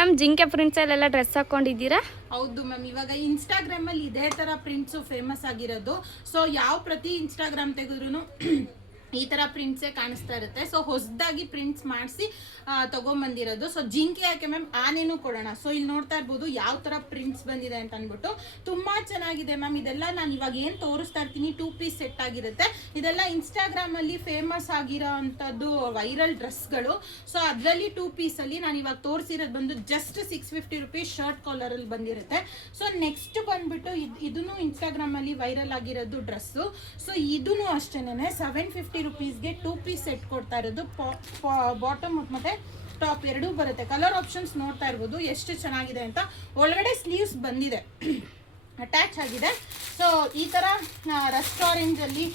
Ma'am ಜಿಂಕೆ prints ಅಲ್ಲೆಲ್ಲ dress ಹಾಕೊಂಡಿದ್ದೀರಾ? ಹೌದು ಮ್ಯಾಮ್, ಇವಾಗ ಇನ್ಸ್ಟಾಗ್ರಾಮ್ ಅಲ್ಲಿ ಇದೇ ತರ ಪ್ರಿಂಟ್ಸ್ ಫೇಮಸ್ ಆಗಿರೋದು. ಸೊ ಯಾವ ಪ್ರತಿ ಇನ್ಸ್ಟಾಗ್ರಾಮ್ ತೆಗೆದ್ರು ಈ ತರ ಪ್ರಿಂಟ್ಸೇ ಕಾಣಿಸ್ತಾ ಇರುತ್ತೆ. ಸೊ ಹೊಸದಾಗಿ ಪ್ರಿಂಟ್ಸ್ ಮಾಡಿಸಿ ತಗೊಂಬಂದಿರೋದು. ಸೊ ಜಿಂಕೆ ಯಾಕೆ ಮ್ಯಾಮ್, ಆನೆನೂ ಕೊಡೋಣ. ಸೊ ಇಲ್ಲಿ ನೋಡ್ತಾ ಇರ್ಬೋದು ಯಾವ ತರ ಪ್ರಿಂಟ್ಸ್ ಬಂದಿದೆ ಅಂತ ಅಂದ್ಬಿಟ್ಟು ತುಂಬಾ ಚೆನ್ನಾಗಿದೆ ಮ್ಯಾಮ್. ಇದೆಲ್ಲ ನಾನು ಇವಾಗ ಏನ್ ತೋರಿಸ್ತಾ ಇರ್ತೀನಿ 2 ಪೀಸ್ ಸೆಟ್ ಆಗಿರುತ್ತೆ. ಇದೆಲ್ಲ ಇನ್ಸ್ಟಾಗ್ರಾಮ್ ಅಲ್ಲಿ ಫೇಮಸ್ ಆಗಿರೋ ಅಂಥದ್ದು ವೈರಲ್ ಡ್ರೆಸ್ಗಳು. ಸೊ ಅದರಲ್ಲಿ 2 ಪೀಸ್ ಅಲ್ಲಿ ನಾನು ಇವಾಗ ತೋರಿಸಿರೋದು ಬಂದು ಜಸ್ಟ್ 650 ರುಪೀಸ್ ಶರ್ಟ್ ಕಾಲರ್ ಅಲ್ಲಿ ಬಂದಿರುತ್ತೆ. ಸೊ ನೆಕ್ಸ್ಟ್ ಬಂದ್ಬಿಟ್ಟು ಇದನ್ನು ಇನ್ಸ್ಟಾಗ್ರಾಮ್ ಅಲ್ಲಿ ವೈರಲ್ ಆಗಿರೋದು ಡ್ರೆಸ್ಸು. ಸೊ ಇದನ್ನು ಅಷ್ಟೇನೆ 750 ರುಪೀಸ್ಗೆ 2 ಪೀಸ್ ಸೆಟ್ ಕೊಡ್ತಾ ಇರೋದು. ಬಾಟಮ್ ಮತ್ತೆ ಟಾಪ್ ಎರಡೂ ಬರುತ್ತೆ. ಕಲರ್ ಆಪ್ಷನ್ಸ್ ನೋಡ್ತಾ ಇರ್ಬೋದು ಎಷ್ಟು ಚೆನ್ನಾಗಿದೆ ಅಂತ. ಒಳಗಡೆ ಸ್ಲೀವ್ಸ್ ಬಂದಿದೆ, ಅಟ್ಯಾಚ್ ಆಗಿದೆ. ಸೊ ಈ ಥರ ರಸ್ಟ್ ಆರೆಂಜಲ್ಲಿ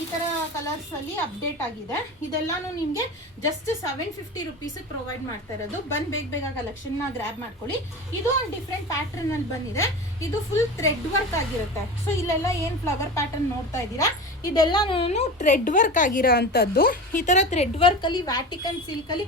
ಈ ಥರ ಕಲರ್ಸಲ್ಲಿ ಅಪ್ಡೇಟ್ ಆಗಿದೆ. ಇದೆಲ್ಲಾನು ನಿಮಗೆ ಜಸ್ಟ್ 750 ರುಪೀಸಿಗೆ ಪ್ರೊವೈಡ್ ಮಾಡ್ತಾ ಇರೋದು. ಬೇಗ ಬೇಗ ಕಲೆಕ್ಷನ್ನ ಗ್ರ್ಯಾಬ್ ಮಾಡ್ಕೊಳ್ಳಿ. ಇದು ಒಂದು ಡಿಫ್ರೆಂಟ್ ಪ್ಯಾಟ್ರನಲ್ಲಿ ಬಂದಿದೆ. ಇದು ಫುಲ್ ಥ್ರೆಡ್ ವರ್ಕ್ ಆಗಿರುತ್ತೆ. ಸೊ ಇಲ್ಲೆಲ್ಲ ಏನು ಫ್ಲವರ್ ಪ್ಯಾಟರ್ನ್ ನೋಡ್ತಾ ಇದ್ದೀರಾ, ಇದೆಲ್ಲನೂ ಥ್ರೆಡ್ ವರ್ಕ್ ಆಗಿರೋ ಅಂಥದ್ದು. ಈ ಥರ ಥ್ರೆಡ್ ವರ್ಕಲ್ಲಿ ವ್ಯಾಟಿಕನ್ ಸಿಲ್ಕಲ್ಲಿ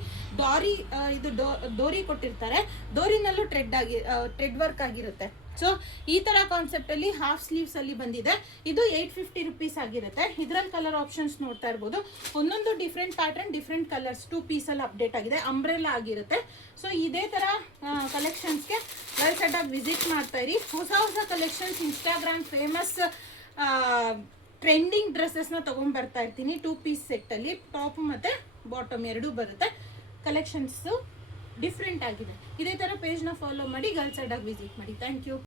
ಡೋರಿ ಕೊಟ್ಟಿರ್ತಾರೆ. ಡೋರಿನಲ್ಲೂ ಥ್ರೆಡ್ ವರ್ಕ್ ಆಗಿರುತ್ತೆ. ಸೊ ಈ ತರ ಕಾನ್ಸೆಪ್ಟ್ ಅಲ್ಲಿ ಹಾಫ್ ಸ್ಲೀವ್ಸ್ ಅಲ್ಲಿ ಬಂದಿದೆ. ಇದು 850 ರುಪೀಸ್ ಆಗಿರುತ್ತೆ. ಇದರಲ್ಲಿ ಕಲರ್ ಆಪ್ಷನ್ಸ್ ನೋಡ್ತಾ ಇರ್ಬೋದು. ಒಂದೊಂದು different pattern, different colours 2 piece ಅಲ್ಲಿ ಅಪ್ಡೇಟ್ ಆಗಿದೆ. ಅಂಬ್ರೆಲಾ ಆಗಿರುತ್ತೆ. ಸೊ ಇದೇ ತರ ಕಲೆಕ್ಷನ್ಸ್ಗೆ ಗರ್ಲ್ಸ್ ಅಡ್ಡಾಗಿ ವಿಸಿಟ್ ಮಾಡ್ತಾ ಇರಿ. ಹೊಸ ಕಲೆಕ್ಷನ್ಸ್, ಇನ್ಸ್ಟಾಗ್ರಾಮ್ ಫೇಮಸ್ ಟ್ರೆಂಡಿಂಗ್ ಡ್ರೆಸ್ಸಸ್ನ ತೊಗೊಂಡ್ಬರ್ತಾ ಇರ್ತೀನಿ. 2 ಪೀಸ್ ಸೆಟ್ಟಲ್ಲಿ ಟಾಪ್ ಮತ್ತು ಬಾಟಮ್ ಎರಡೂ ಬರುತ್ತೆ. ಕಲೆಕ್ಷನ್ಸು ಡಿಫ್ರೆಂಟ್ ಆಗಿದೆ. ಇದೇ ಥರ ಪೇಜ್ನ ಫಾಲೋ ಮಾಡಿ ಗರ್ಲ್ಸ್ ಅಡ್ಡಾಗಿ ವಿಸಿಟ್ ಮಾಡಿ. Thank you.